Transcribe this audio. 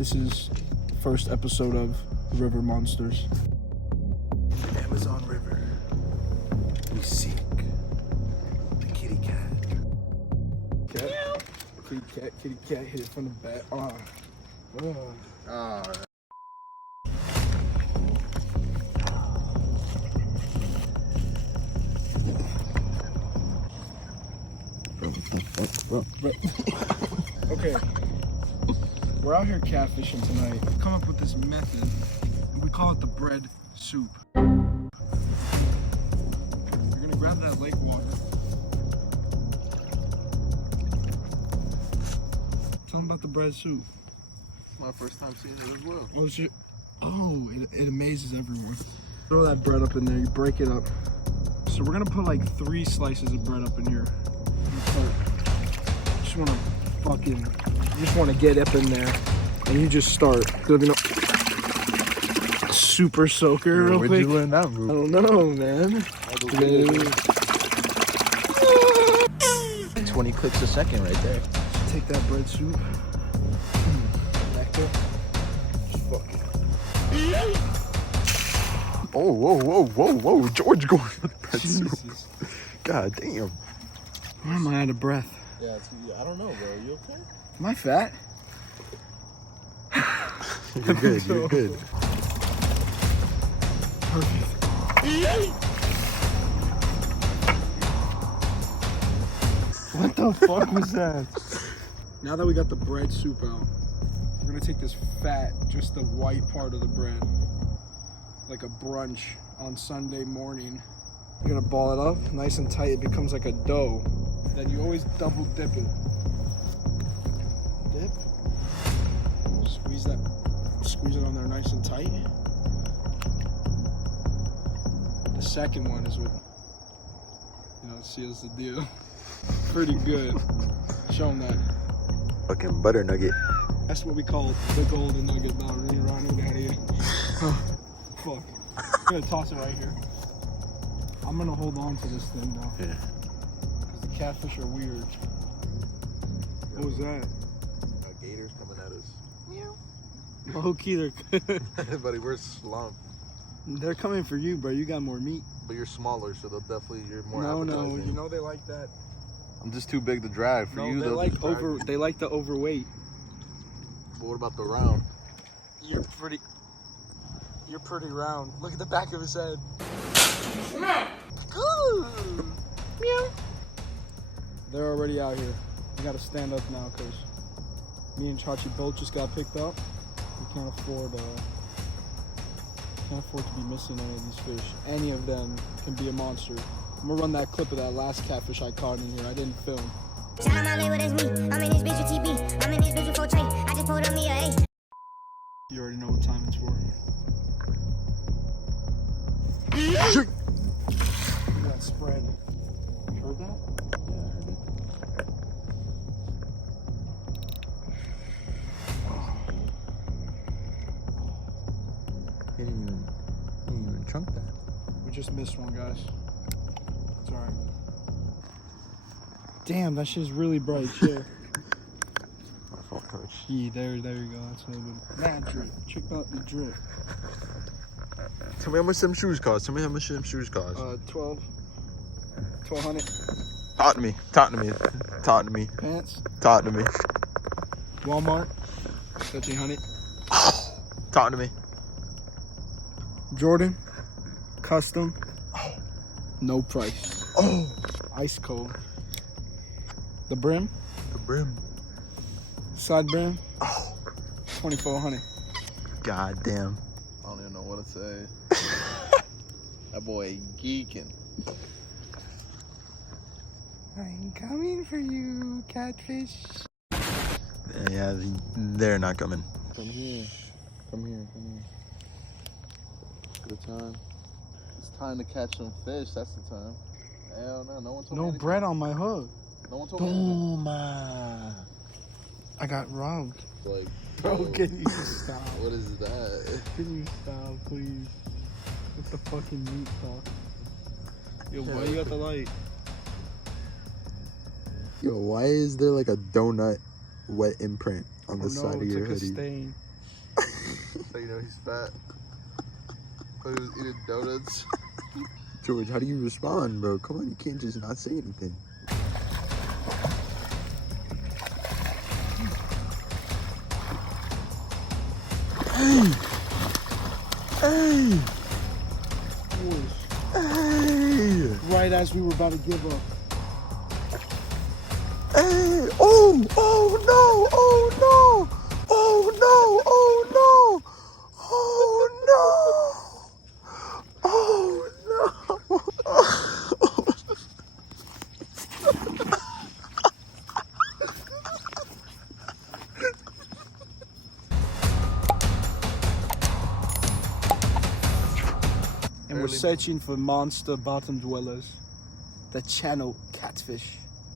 This is first episode of River Monsters. Amazon River. We seek the kitty cat. Cat. Kitty cat hit it from the back. Okay, we're out here catfishing tonight. We've come up with this method, and we call it the bread soup. You're gonna grab that lake water. Tell them about the bread soup. It's my first time seeing it as well. It amazes everyone. Throw that bread up in there, you break it up. So we're gonna put like 3 slices of bread up in here. You just wanna get up in there and you just start. Super soaker real quick. Where'd you learn that move? I don't know, man. 20 clicks a second right there. Take that bread soup. Connect it. Just fuck it. Oh, whoa. George going for the bread soup. God damn. Why am I out of breath? Yeah, I don't know, bro. You okay? Am I fat? You're good, you're good. Perfect. What the fuck was that? Now that we got the bread soup out, we're gonna take this fat, just the white part of the bread, like a brunch on Sunday morning. You're gonna ball it up nice and tight. It becomes like a dough. Then you always double dip it. Dip. Squeeze it on there nice and tight. The second one is what, seals the deal. Pretty good. Show them that. Fucking butter nugget. That's what we call the golden nugget now. Running out of here. Fuck. I'm gonna toss it right here. I'm gonna hold on to this thing now. Yeah. Because the catfish are weird. What was that? Gators coming at us. Low key, Buddy, we're slumped. they're coming for you, bro. You got more meat. But you're smaller, so you're more No, appetizing. you know they like that. I'm just too big to drive. For you, they like the overweight. But what about the round? You're pretty round. Look at the back of his head. Meow. They're already out here. We gotta stand up now because me and Chachi both just got picked up. We can't afford to be missing any of these fish. Any of them can be a monster. I'm gonna run that clip of that last catfish I caught in here. I didn't film. I'm in this bitch with TB. I'm in this bitch with 4 tray. I just pulled on me a A. You already know what time it's for. That spread. You heard that? Yeah, I heard it. He didn't even chunk that. We just missed one, guys. It's alright. Damn, that shit's really bright. Shit. My fault, coach. Yeah, there you go. That's a little bit. Mad drip. Check out the drip. Tell me how much them shoes cost. 1200. Talk to me. Pants. Talk to me. Walmart. 1300. Talk to me. Jordan. Custom. No price. Oh. Ice cold. The brim. Side brim. 2400. God damn. I don't even know what to say. That boy geeking. I'm coming for you, catfish. Yeah, they're not coming. Come here. Good time. It's time to catch some fish. That's the time. Hell no. No one told me No anything. bread on my hook. No one told me anything. Toma. I got robbed. Like, Bro, can you stop? What is that? Can you stop, please? With the fucking meat talk. Yo, why you got the light? Yo, why is there like a donut wet imprint on the side of your it's like a hoodie? stain. So you know he's fat. But he was eating donuts. George, how do you respond, bro? Come on, you can't just not say anything. Hey! Hey! Hey! Right as we were about to give up. Hey! Oh! Oh no! Oh no! Oh no! Oh no! Oh no! Oh no! And we're searching for monster bottom dwellers that channel catfish.